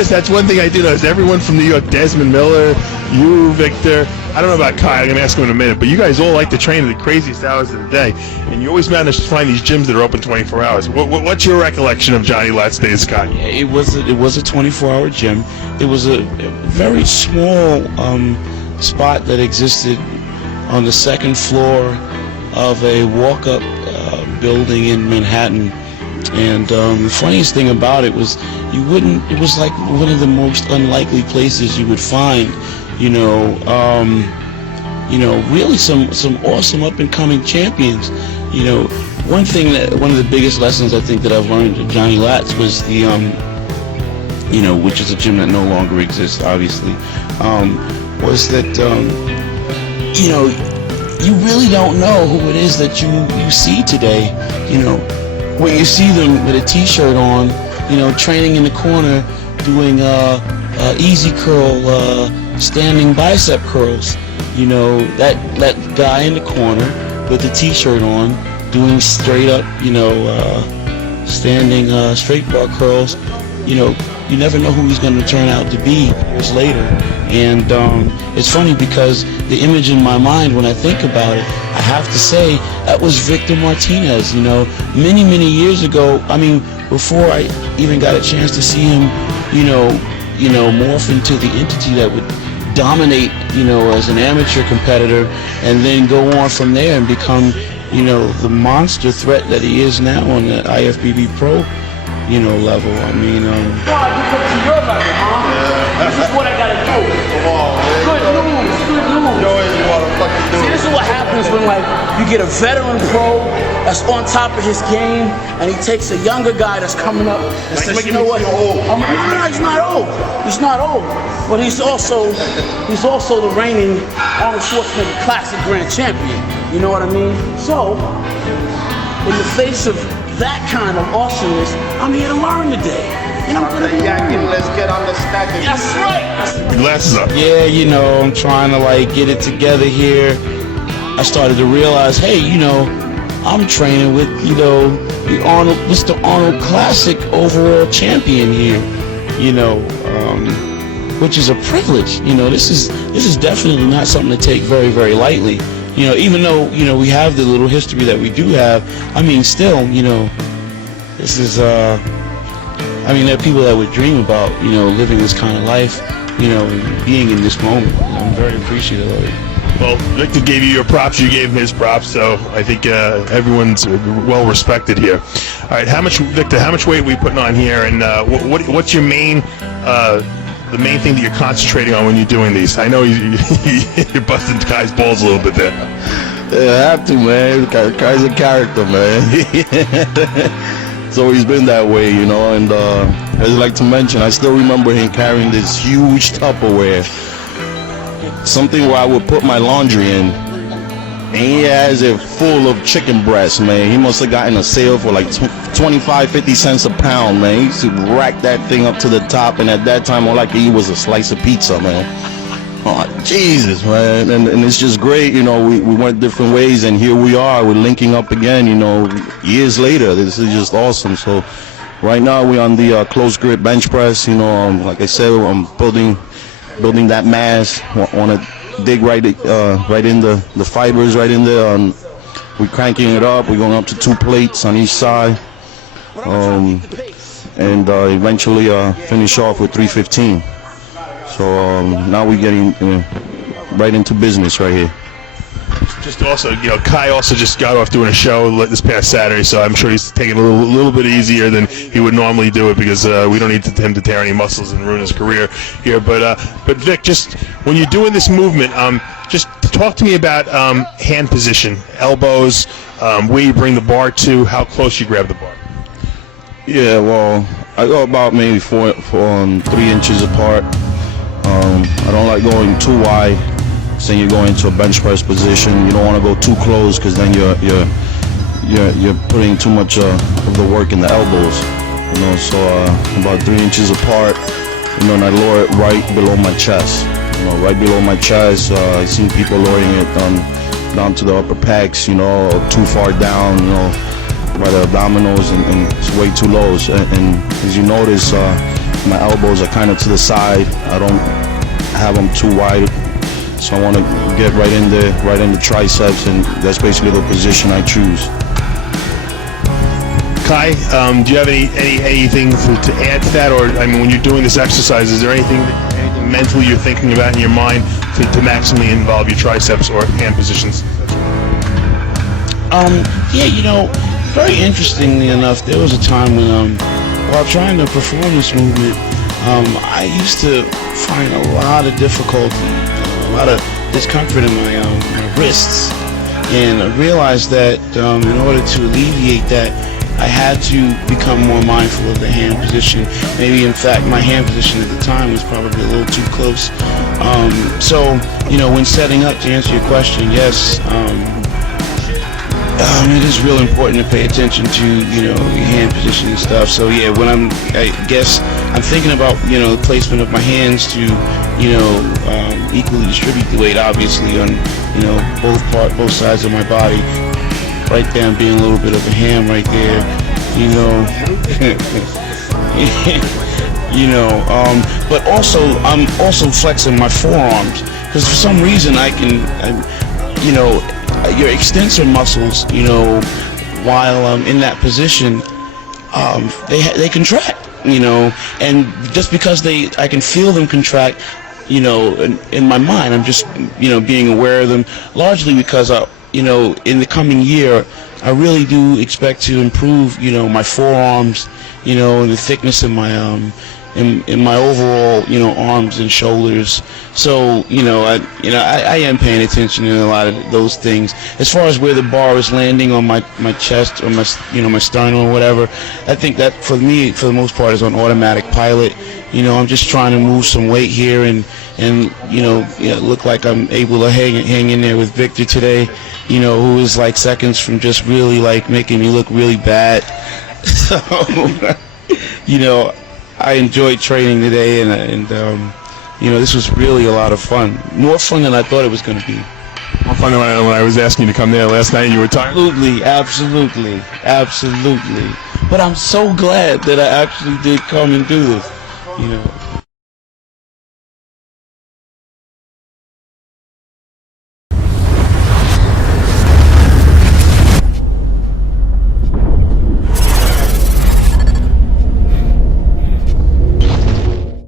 noticed, that's one thing I do notice. Everyone from New York, Desmond Miller, you, Victor, I don't know about Kai, I'm going to ask him in a minute, but you guys all like to train at the craziest hours of the day, and you always manage to find these gyms that are open 24 hours. What's your recollection of Johnny Lat's days, Kai? Yeah, it was a 24-hour gym. It was a very small spot that existed on the second floor of a walk-up building in Manhattan. And the funniest thing about it was it was like one of the most unlikely places you would find, really some awesome up-and-coming champions. One of the biggest lessons I think that I've learned at Johnny Lat's was the, which is a gym that no longer exists, obviously, was that, you really don't know who it is that you see today, when you see them with a t-shirt on, training in the corner, doing easy curl, standing bicep curls. That guy in the corner with the t-shirt on, doing straight up, standing straight bar curls. You never know who he's going to turn out to be years later. And it's funny because the image in my mind when I think about it, I have to say that was Victor Martinez. Many, many years ago. I mean, before I even got a chance to see him, morph into the entity that would dominate, as an amateur competitor, and then go on from there and become, the monster threat that he is now on the IFBB Pro, level. I mean, I get up to your level, huh? This is what I gotta do. Come on, man. Good news. See, this is what happens when, you get a veteran pro that's on top of his game, and he takes a younger guy that's coming up and says, you know what? No, he's not old. He's not old. But he's also the reigning Arnold Schwarzenegger Classic Grand Champion. You know what I mean? So, in the face of that kind of awesomeness, I'm here to learn today. And I'm gonna be let's get on the stacking. That's right. Glasses up. Yeah, I'm trying to get it together here. I started to realize, hey, I'm training with, the Mr. Arnold Classic overall champion here, which is a privilege. This is definitely not something to take very, very lightly. Even though, we have the little history that we do have, I mean, still, this is, there are people that would dream about, living this kind of life, and being in this moment. I'm very appreciative of it. Well, Victor gave you your props, you gave him his props, so I think everyone's well respected here. All right, Victor, how much weight are we putting on here, and what's your the main thing that you're concentrating on when you're doing these? I know you're busting Kai's balls a little bit there. Yeah, I have to, man. Kai's a character, man. It's always been that way, and as I like to mention, I still remember him carrying this huge Tupperware, something where I would put my laundry in, and he has it full of chicken breasts, man. He must have gotten a sale for 25-50 cents a pound, man. He used to rack that thing up to the top, and at that time all I could eat was a slice of pizza, man. Oh, Jesus, man. And it's just great, we went different ways, and here we are, we're linking up again, years later. This is just awesome. So right now we're on the close grip bench press, like I said, I'm building that mass. Want to dig right in the fibers right in there. We're cranking it up. We're going up to 2 plates on each side, and eventually finish off with 315. So now we're getting right into business right here. Just also, Kai also just got off doing a show this past Saturday, so I'm sure he's taking it a little bit easier than he would normally do it, because we don't need him to tear any muscles and ruin his career here. But Vic, just when you're doing this movement, just talk to me about hand position, elbows, where you bring the bar to, how close you grab the bar. Yeah, well, I go about maybe 3 inches apart. I don't like going too wide. Saying you're going into a bench press position, you don't want to go too close, because then you're putting too much of the work in the elbows. So about 3 inches apart, and I lower it right below my chest. Right below my chest. I've seen people lowering it down to the upper pecs, or too far down, by the abdominals, and it's way too low. And as you notice, My elbows are kind of to the side. I don't have them too wide, so I want to get right in the triceps, and that's basically the position I choose. Kai, do you have anything to add to that, or I mean, when you're doing this exercise, is there anything mentally you're thinking about in your mind to maximally involve your triceps or hand positions? Yeah, you know, very interestingly enough, there was a time when while trying to perform this movement, I used to find a lot of difficulty, a lot of discomfort in my wrists, and I realized that in order to alleviate that, I had to become more mindful of the hand position. Maybe, in fact, my hand position at the time was probably a little too close. So, you know, when setting up, to answer your question, yes, it is real important to pay attention to, you know, your hand position and stuff. So, yeah, when I guess I'm thinking about, you know, the placement of my hands to, you know, equally distribute the weight, obviously, on, you know, both sides of my body. Right there, I'm being a little bit of a ham right there, you know. You know, but also I'm also flexing my forearms, because for some reason you know, your extensor muscles, you know, while I'm in that position, they contract, you know, and just because I can feel them contract, you know, in my mind, I'm just, you know, being aware of them, largely because you know, in the coming year, I really do expect to improve, you know, my forearms, you know, and the thickness in my in my overall, you know, arms and shoulders. So, you know, I am paying attention to a lot of those things. As far as where the bar is landing on my chest or my, you know, my sternum or whatever, I think that for me, for the most part, is on automatic pilot. You know, I'm just trying to move some weight here and you know, look like I'm able to hang in there with Victor today, you know, who is like seconds from just really like making me look really bad. So, you know, I enjoyed training today, and you know, this was really a lot of fun. More fun than I thought it was going to be. More fun than when I was asking you to come there last night and you were tired? Absolutely. But I'm so glad that I actually did come and do this, you know.